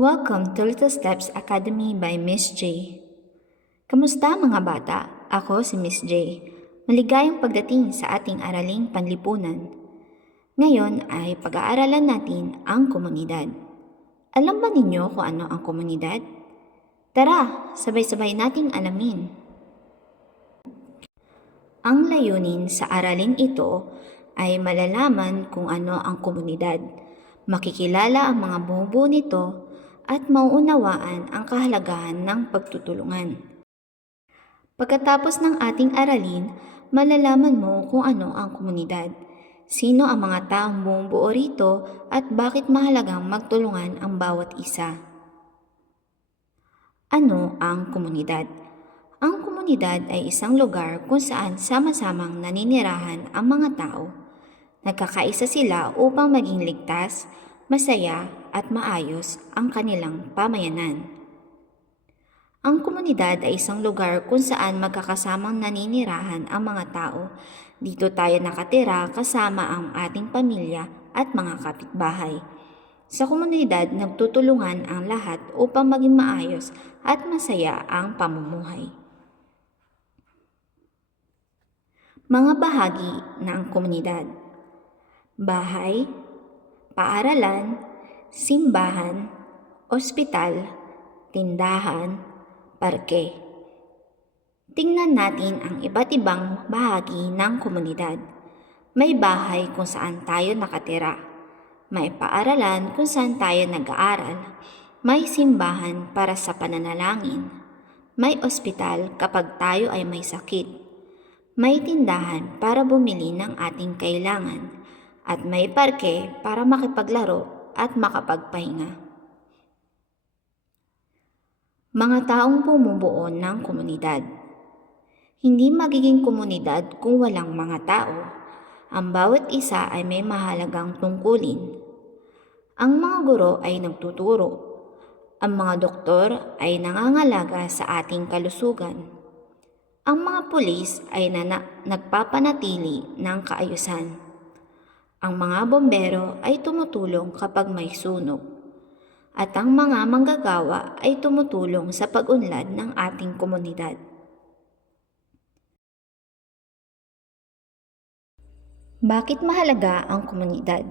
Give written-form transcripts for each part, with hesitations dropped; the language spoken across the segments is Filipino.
Welcome to Little Steps Academy by Miss J. Kamusta mga bata? Ako si Miss J. Maligayang pagdating sa ating araling panlipunan. Ngayon ay pag-aaralan natin ang komunidad. Alam ba ninyo kung ano ang komunidad? Tara, sabay-sabay nating alamin. Ang layunin sa araling ito ay malalaman kung ano ang komunidad, makikilala ang mga bumubuo nito, at mauunawaan ang kahalagahan ng pagtutulungan. Pagkatapos ng ating aralin, malalaman mo kung ano ang komunidad, sino ang mga taong bumubuo rito at bakit mahalagang magtulungan ang bawat isa. Ano ang komunidad? Ang komunidad ay isang lugar kung saan sama-samang naninirahan ang mga tao. Nagkakaisa sila upang maging ligtas, masaya at maayos ang kanilang pamayanan. Ang komunidad ay isang lugar kung saan magkakasamang naninirahan ang mga tao. Dito tayo nakatira kasama ang ating pamilya at mga kapitbahay. Sa komunidad, nagtutulungan ang lahat upang maging maayos at masaya ang pamumuhay. Mga bahagi ng komunidad: bahay, paaralan, simbahan, ospital, tindahan, parke. Tingnan natin ang iba't ibang bahagi ng komunidad. May bahay kung saan tayo nakatira. May paaralan kung saan tayo nag-aaral. May simbahan para sa pananalangin. May ospital kapag tayo ay may sakit. May tindahan para bumili ng ating kailangan. At may parke para makipaglaro at makapagpahinga. Mga taong bumubuo ng komunidad. Hindi magiging komunidad kung walang mga tao. Ang bawat isa ay may mahalagang tungkulin. Ang mga guro ay nagtuturo. Ang mga doktor ay nangangalaga sa ating kalusugan. Ang mga pulis ay nagpapanatili ng kaayusan. Ang mga bombero ay tumutulong kapag may sunog. At ang mga manggagawa ay tumutulong sa pag-unlad ng ating komunidad. Bakit mahalaga ang komunidad?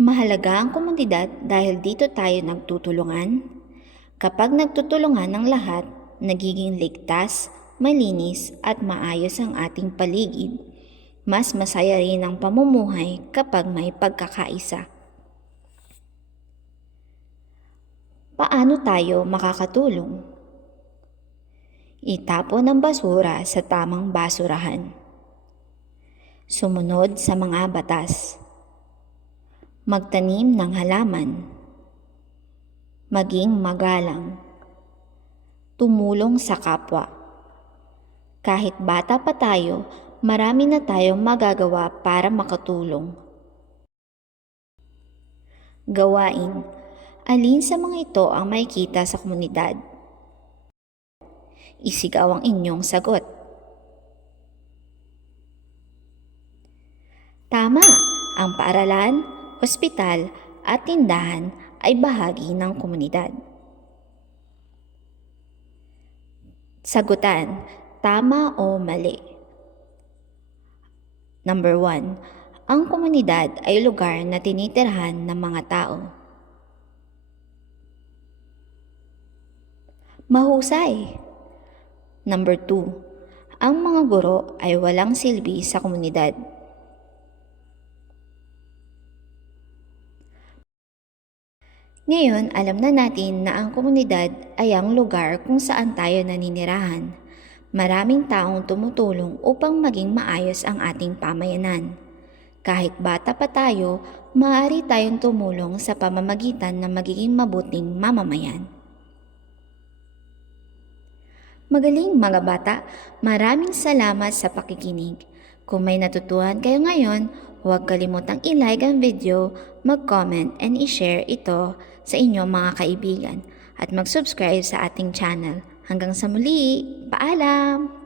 Mahalaga ang komunidad dahil dito tayo nagtutulungan. Kapag nagtutulungan ng lahat, nagiging ligtas, malinis at maayos ang ating paligid. Mas masaya rin ang pamumuhay kapag may pagkakaisa. Paano tayo makakatulong? Itapon ang basura sa tamang basurahan. Sumunod sa mga batas. Magtanim ng halaman. Maging magalang. Tumulong sa kapwa. Kahit bata pa tayo, marami na tayong magagawa para makatulong. Gawain. Alin sa mga ito ang makikita sa komunidad? Isigaw ang inyong sagot. Tama! Ang paaralan, ospital at tindahan ay bahagi ng komunidad. Sagutan. Tama o mali? Number 1. Ang komunidad ay lugar na tinitirhan ng mga tao. Mahusay. Number 2. Ang mga guro ay walang silbi sa komunidad. Ngayon, alam na natin na ang komunidad ay ang lugar kung saan tayo naninirahan. Maraming taong tumutulong upang maging maayos ang ating pamayanan. Kahit bata pa tayo, maaari tayong tumulong sa pamamagitan ng magiging mabuting mamamayan. Magaling mga bata, maraming salamat sa pakikinig. Kung may natutuhan kayo ngayon, huwag kalimutang i-like ang video, mag-comment and i-share ito sa inyong mga kaibigan at mag-subscribe sa ating channel. Hanggang sa muli, paalam!